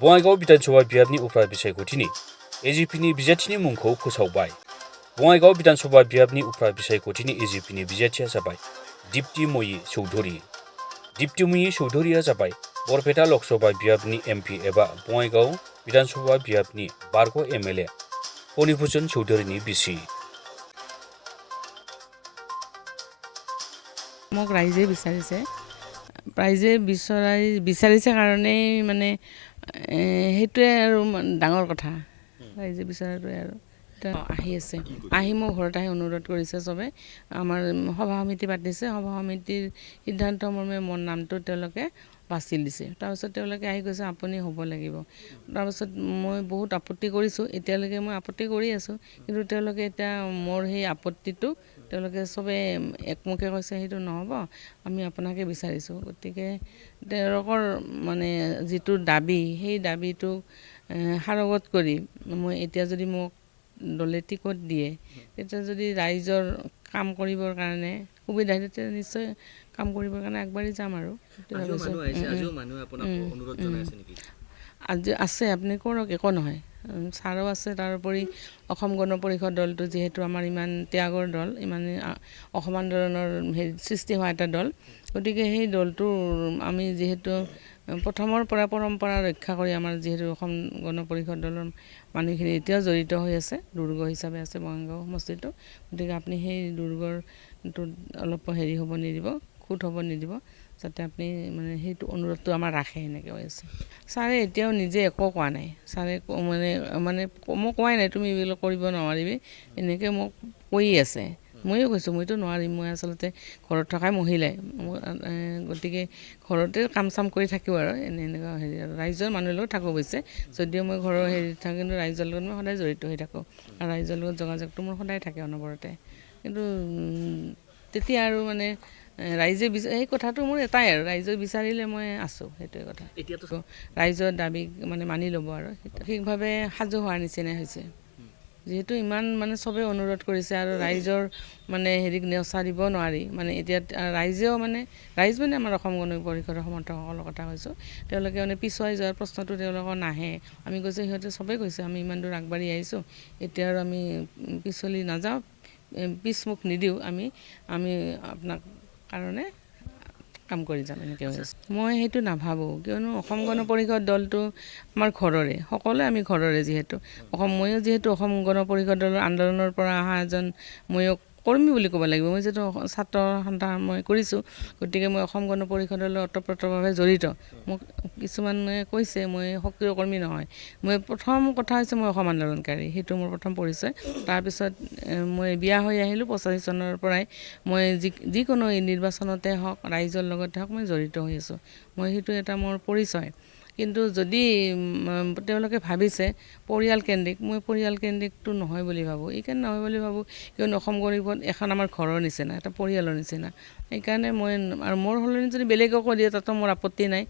बङाइगाव विधानसभा बियाबनि उफ्रा बिसायख'थिनि एजिपिनि बिजाथिनि मुंखौ फोसावबाय। बङाइगाव विधानसभा बियाबनि उफ्रा बिसायख'थिनि एजिपिनि बिजाथिया जाबाय दीप्तिमयी चौधुरी। दीप्तिमयी चौधुरीया जाबाय बरपेटा लकसभा बियाबनि एमपि एबा बङाइगाव विधानसभा बियाबनि बारग' एमएलए फणिभूषण चौधुरीनि बिसि। মোক ৰাইজে বিচাৰিছে কাৰণেই মানে সেইটোৱে আৰু ডাঙৰ কথা। ৰাইজে বিচৰাটোৱে আৰু আহি মোৰ ঘৰত আহি অনুৰোধ কৰিছে চবে। আমাৰ সভা সমিতি পাতিছে, সভা সমিতিৰ সিদ্ধান্ত মৰ্মে মোৰ নামটো তেওঁলোকে বাছি দিছে। তাৰপিছত তেওঁলোকে আহি কৈছে আপুনি হ'ব লাগিব। তাৰপিছত মই বহুত আপত্তি কৰিছোঁ, এতিয়ালৈকে মই আপত্তি কৰি আছোঁ, কিন্তু তেওঁলোকে এতিয়া মোৰ সেই আপত্তিটো তেওঁলোকে চবে একমুখে কৈছে সেইটো নহ'ব, আমি আপোনাকে বিচাৰিছোঁ। গতিকে তেওঁলোকৰ মানে যিটো দাবী, সেই দাবীটো সাৰোগত কৰি মই এতিয়া যদি মোক দলে টিকট দিয়ে, তেতিয়া যদি ৰাইজৰ কাম কৰিবৰ কাৰণে সুবিধা দিয়ে, তেতিয়া নিশ্চয় কাম কৰিবৰ কাৰণে আগবাঢ়ি যাম আৰু আজি আছে। আপুনি কৰক, একো নহয়। ছাৰো আছে। তাৰোপৰি অসম গণ পৰিষদ দলটো যিহেতু আমাৰ ইমান ত্যাগৰ দল, ইমান অসম আন্দোলনৰ সৃষ্টি হোৱা এটা দল, গতিকে সেই দলটোৰ আমি যিহেতু প্ৰথমৰ পৰা পৰম্পৰা ৰক্ষা কৰি আমাৰ যিহেতু অসম গণ পৰিষদ দলৰ মানুহখিনি এতিয়াও জড়িত হৈ আছে, দুৰ্গ হিচাপে আছে বঙাইগাঁও সমষ্টিটো। গতিকে আপুনি সেই দুৰ্গটোত অলপ হ'ব নিদিব, খুঁত হ'ব নিদিব, যাতে আপুনি মানে সেইটো অনুৰোধটো আমাৰ ৰাখে, এনেকৈ হৈ আছে। ছাৰে এতিয়াও নিজে একো কোৱা নাই। ছাৰে মোক কোৱাই নাই তুমি এইবিলাক কৰিব নোৱাৰিবি, এনেকৈ মোক কৈ আছে। ময়ো কৈছোঁ মইতো নোৱাৰিম, মই আচলতে ঘৰত থকাই মহিলাই, গতিকে ঘৰতে কাম চাম কৰি থাকিব আৰু এনেকুৱা আৰু ৰাইজৰ মানুহৰ লগত থাকোঁ অৱশ্যে, যদিও মই ঘৰৰ থাকোঁ, কিন্তু ৰাইজৰ লগত মই সদায় জড়িত হৈ থাকোঁ আৰু ৰাইজৰ লগত যোগাযোগটো মোৰ সদায় থাকে অনবৰতে। কিন্তু তেতিয়া আৰু মানে ৰাইজে সেই কথাটো মোৰ এটাই আৰু ৰাইজে বিচাৰিলে মই আছোঁ, সেইটোৱে কথা। এতিয়াতো ৰাইজৰ দাবী মানি ল'ব আৰু সঠিকভাৱে সাজু হোৱাৰ নিচিনাই হৈছে, যিহেতু ইমান চবেই অনুৰোধ কৰিছে আৰু ৰাইজৰ হেৰিক নেওচাৰিব নোৱাৰি। এতিয়া ৰাইজেও ৰাইজ আমাৰ অসম গণ পৰিষদৰ সমৰ্থকসকলৰ কথা কৈছোঁ, তেওঁলোকে পিছুৱাই যোৱাৰ প্ৰশ্নটো তেওঁলোকৰ নাহে। আমি কৈছোঁ, সিহঁতে চবেই কৈছে আমি ইমান দূৰ আগবাঢ়ি আহিছোঁ, এতিয়া আৰু আমি পিছলি নাযাওঁ, পিছমুখ নিদিওঁ, আমি আপোনাক কাৰণে কাম কৰি যাম, এনেকৈ হৈ আছে। মই সেইটো নাভাবোঁ, কিয়নো অসম গণ পৰিষদ দলটো আমাৰ ঘৰৰে, সকলোৱে আমি ঘৰৰে। যিহেতু ময়ো যিহেতু অসম গণ পৰিষদ দলৰ আন্দোলনৰ পৰা অহা এজন ময়ো কৰ্মী বুলি ক'ব লাগিব। মই যিহেতু ছাত্ৰ সন্থা মই কৰিছোঁ, গতিকে মই অসম গণ পৰিষদৰ লগত ওতঃপ্ৰোতভাৱে জড়িত। মোক কিছুমানে কৈছে মই সক্ৰিয় কৰ্মী নহয়। মই প্ৰথম কথা হৈছে মই অসম আন্দোলনকাৰী, সেইটো মোৰ প্ৰথম পৰিচয়। তাৰপিছত মই বিয়া হৈ আহিলোঁ 85 চনৰ পৰাই। মই যিকোনো নিৰ্বাচনতে হওক, ৰাইজৰ লগতে হওক, মই জড়িত হৈ আছোঁ। সেইটো এটা মোৰ পৰিচয়। কিন্তু যদি তেওঁলোকে ভাবিছে পৰিয়ালকেন্দ্ৰিক, মই পৰিয়ালকেন্দ্ৰিকটো নহয় বুলি ভাবোঁ। এইকাৰণে নহয় বুলি ভাবোঁ কিয়নো অসম গণপৰিষদ এখন আমাৰ ঘৰৰ নিচিনা, এটা পৰিয়ালৰ নিচিনা। সেইকাৰণে আৰু মোৰ সলনি যদি বেলেগকো দিয়ে তাতো মোৰ আপত্তি নাই।